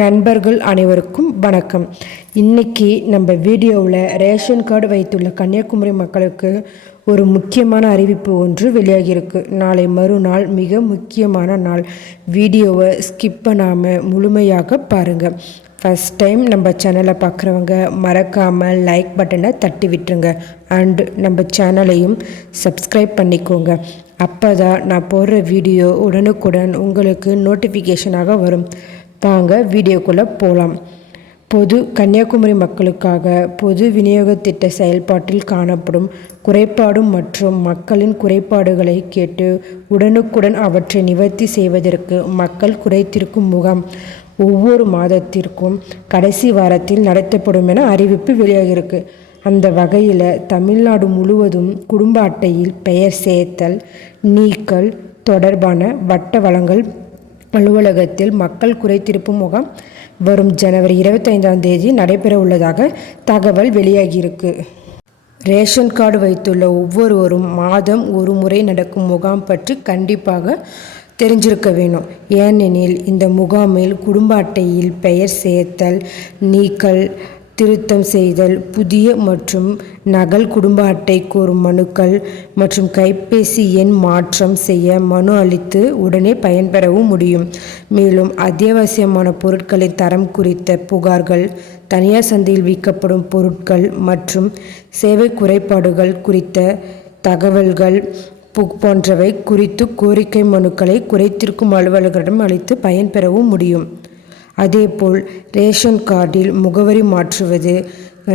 நண்பர்கள் அனைவருக்கும் வணக்கம். இன்றைக்கி நம்ம வீடியோவில் ரேஷன் கார்டு வைத்துள்ள கன்னியாகுமரி மக்களுக்கு ஒரு முக்கியமான அறிவிப்பு ஒன்று வெளியாகியிருக்கு. நாளை மறுநாள் மிக முக்கியமான நாள். வீடியோவை ஸ்கிப் பண்ணாமல் முழுமையாக பாருங்கள். ஃபஸ்ட் டைம் நம்ம சேனலை பார்க்குறவங்க மறக்காமல் லைக் பட்டனை தட்டி விட்டுருங்க. அண்டு நம்ம சேனலையும் சப்ஸ்கிரைப் பண்ணிக்கோங்க. அப்போ தான் நான் போடுற வீடியோ உடனுக்குடன் உங்களுக்கு நோட்டிஃபிகேஷனாக வரும். வாங்க வீடியோக்குள்ளே போகலாம். கன்னியாகுமரி மக்களுக்காக பொது விநியோக திட்ட செயல்பாட்டில் காணப்படும் குறைபாடு மற்றும் மக்களின் குறைபாடுகளை கேட்டு உடனுக்குடன் அவற்றை நிவர்த்தி செய்வதற்கு மக்கள் குறைதீர்க்கும் முகாம் ஒவ்வொரு மாதத்திற்கும் கடைசி வாரத்தில் நடத்தப்படும் என அறிவிப்பு வெளியாகியிருக்கு. அந்த வகையில் தமிழ்நாடு முழுவதும் குடும்ப அட்டையில் பெயர் சேர்த்தல் நீக்கல் தொடர்பான வட்ட வழங்கல் அலுவலகத்தில் மக்கள் குறைதீர்ப்பு முகாம் வரும் ஜனவரி 25 நடைபெற உள்ளதாக தகவல் வெளியாகியிருக்கு. ரேஷன் கார்டு வைத்துள்ள ஒவ்வொருவரும் மாதம் ஒரு முறை நடக்கும் முகாம் பற்றி கண்டிப்பாக தெரிஞ்சிருக்க வேணும். ஏனெனில் இந்த முகாமில் குடும்ப அட்டையில் பெயர் சேர்த்தல் நீக்கல் திருத்தம் செய்தல் புதிய மற்றும் நகல் குடும்ப அட்டை கோரும் மனுக்கள் மற்றும் கைபேசி எண் மாற்றம் செய்ய மனு அளித்து உடனே பயன்பெறவும் முடியும். மேலும் அத்தியாவசியமான பொருட்களின் தரம் குறித்த புகார்கள் தனியார் சந்தையில் விற்கப்படும் பொருட்கள் மற்றும் சேவை குறைபாடுகள் குறித்த தகவல்கள் போன்றவை குறித்து கோரிக்கை மனுக்களை குறைதீர்க்கும் அலுவலர்களிடம் அளித்து பயன்பெறவும் முடியும். அதேபோல் ரேஷன் கார்டில் முகவரி மாற்றுவது,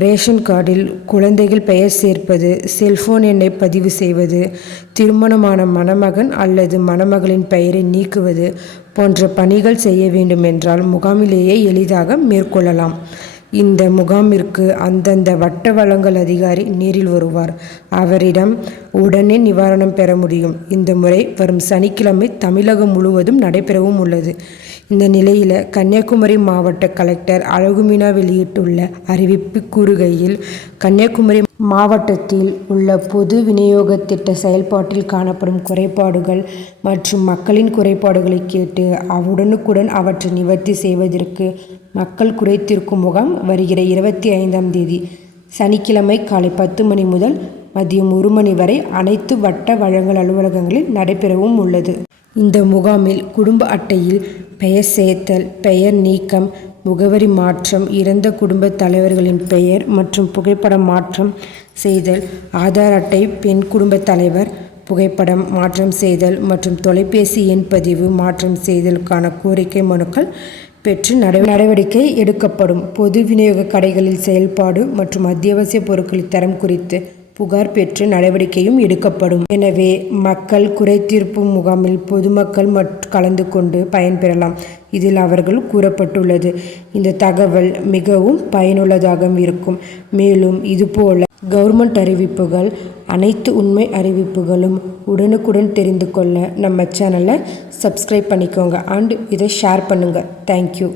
ரேஷன் கார்டில் குழந்தைகள் பெயர் சேர்ப்பது, செல்போன் எண்ணை பதிவு செய்வது, திருமணமான மணமகன் அல்லது மணமகளின் பெயரை நீக்குவது போன்ற பணிகள் செய்ய வேண்டுமென்றால் முகாமிலேயே எளிதாக மேற்கொள்ளலாம். இந்த முகாமிற்கு அந்தந்த வட்ட வழங்கல் அதிகாரி நேரில் வருவார். அவரிடம் உடனே நிவாரணம் பெற முடியும். இந்த முறை வரும் சனிக்கிழமை தமிழகம் முழுவதும் நடைபெறவும் உள்ளது. இந்த நிலையில் கன்னியாகுமரி மாவட்ட கலெக்டர் அழகுமீனா வெளியிட்டுள்ள அறிவிப்பு கூறுகையில், கன்னியாகுமரி மாவட்டத்தில் உள்ள பொது விநியோக திட்ட செயல்பாட்டில் காணப்படும் குறைபாடுகள் மற்றும் மக்களின் குறைபாடுகளை கேட்டு உடனுக்குடன் அவற்றை நிவர்த்தி செய்வதற்கு மக்கள் குறைதீர்க்கும் முகாம் வருகிற 25 சனிக்கிழமை காலை 10 மணி முதல் மதியம் 1 மணி வரை அனைத்து வட்ட வழங்கல் அலுவலகங்களில் நடைபெறவும் உள்ளது. இந்த முகாமில் குடும்ப அட்டையில் பெயர் சேர்த்தல், பெயர் நீக்கம், முகவரி மாற்றம், இறந்த குடும்ப தலைவர்களின் பெயர் மற்றும் புகைப்படம் மாற்றம் செய்தல், ஆதார் அட்டை பெண் குடும்ப தலைவர் புகைப்படம் மாற்றம் செய்தல் மற்றும் தொலைபேசி எண் பதிவு மாற்றம் செய்தலுக்கான கோரிக்கை மனுக்கள் பெற்று நடவடிக்கை எடுக்கப்படும். பொது விநியோக கடைகளில் செயல்பாடு மற்றும் அத்தியாவசிய பொருட்களின் தரம் குறித்து புகார் பெற்று நடவடிக்கையும் எடுக்கப்படும். எனவே மக்கள் குறைதீர்ப்பு முகாமில் பொதுமக்கள் கலந்து கொண்டு பயன்பெறலாம். இதில் அவர்கள் கூறப்பட்டுள்ளது. இந்த தகவல் மிகவும் பயனுள்ளதாக இருக்கும். மேலும் இதுபோல கவர்மெண்ட் அறிவிப்புகள் அனைத்து உண்மை அறிவிப்புகளும் உடனுக்குடன் தெரிந்து கொள்ள நம்ம சேனலை சப்ஸ்கிரைப் பண்ணிக்கோங்க. அண்ட் இதை ஷேர் பண்ணுங்கள். தேங்க்யூ.